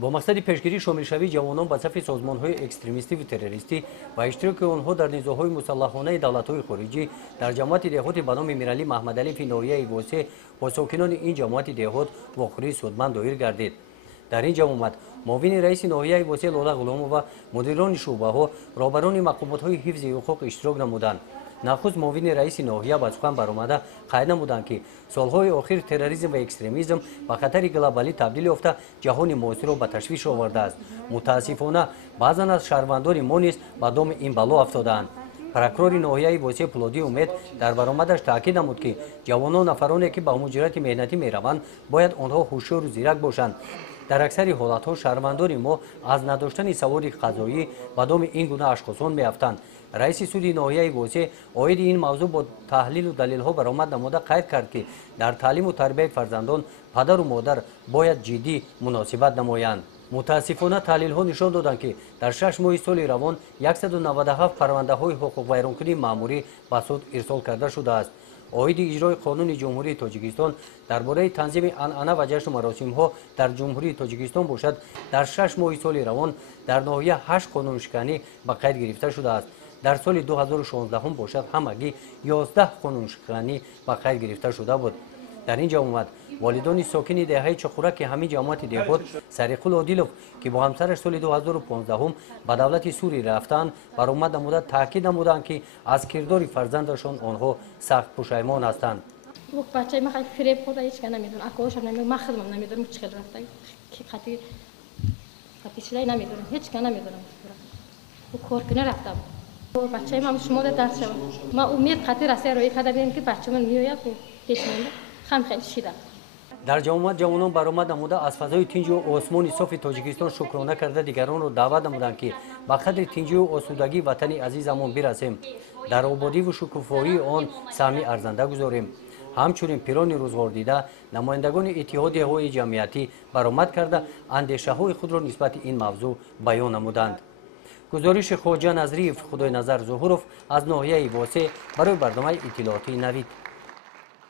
با مقصد پیشگیری شامل‌شوی جوانان به صف سازمان‌های اکستریمیستی و تروریستی و اشتراک آنها در نیروهای مسلحانه دولت‌های خارجی در جماعت دهات به نام میرعلی محمدعلی فی ناحیه واسع با ساکنان این جماعت دهات واقعی سودمند دایر گردید. در این جماعت معاون رئیس ناحیه واسع لاله غلامова مدیران شعبه‌ها رهبران مقامات‌های حفظ حقوق اشتراک نمودند. نخست معاون رئیس ناحیه با سخن برآمده قید نمودند که سالهای اخیر تروریسم و اکستریمیسم به خطر گلوبالی تبدیل یافته جهان معاصر را به تشویش آورده است. متاسفانه بعضی از شهروندان ما نیز به دام این بلا افتادند. پروکرور ناحیه واسع پولادی امید در برآمدش تاکید نمود که جوانان نفرانی که به مهاجرت مهنتی میروند باید آنها هوشیار و زیرک باشند. در اکثر حالت‌ها شهروندان ما از نداشتن سواد قضایی به دام این گونه اشخاصان میافتند. رئیس سود ناحیه واسع عاید این موضوع با تحلیل و دلیل‌ها برآمد نموده قید کرد که در تعلیم و تربیت فرزندان پدر و مادر باید جدی مناسبت نمایند. متاسفانه تحلیل‌ها نشان دادند که در 6 ماه سال روان 197 پرونده‌های حقوق ویرانکنی مأموری به سود ارسال کرده شده است. عاید اجرای قانون جمهوری تاجیکستان درباره تنظیم عنعنه و جشن و مراسم‌ها در جمهوری تاجیکستان باشد در 6 ماه سال روان در ناحیه 8 قانون شکنی به قید گرفته شده است. در سال 2016 هم باشد همگی 11 قانون شکنی به قید گرفته شده بود. در این جماعت والدان ساکن دهه چخورک همین جماعت دهات سریقل عادیلوف که با همسرش سال 2015 هم به دولت سوریه رفتند برآمد نموده تاکید نمودند که از کردار فرزندشان آنها سخت پشیمان هستند. بچه ما خیلی فریب خورده هیچ کنه نمیدونم اکوش نمیدونم من خودم نمیدونم چه خیلی رفته خاطی چیزی نمیدونم هیچ کنه نمیدونم و کار کنه رفتم بچه ما شما درس شد ما امید خاطر است روی کده ببینیم که بچه من میآید و هیچ نمیدونم خیلی شیده. در جماعت جوانان برآمد نموده از فضای تنجی و آسمان صاف تاجیکستان شکرانه کرده دیگران را دعوت نمودند که به قدر تنجی و آسودگی وطن عزیزمان برسیم، در آبادی و شکوفایی آن سهمی ارزنده گذاریم. همچنین پیران روزگار دیده نمایندگان اتحادیه‌های جمعیتی برآمد کرده اندیشه‌های خود را نسبت این موضوع بیان نمودند. گزارش خواجه نظریف خدای نظر ظهورов از ناحیه واسع برای برنامه اطلاعاتی نوید.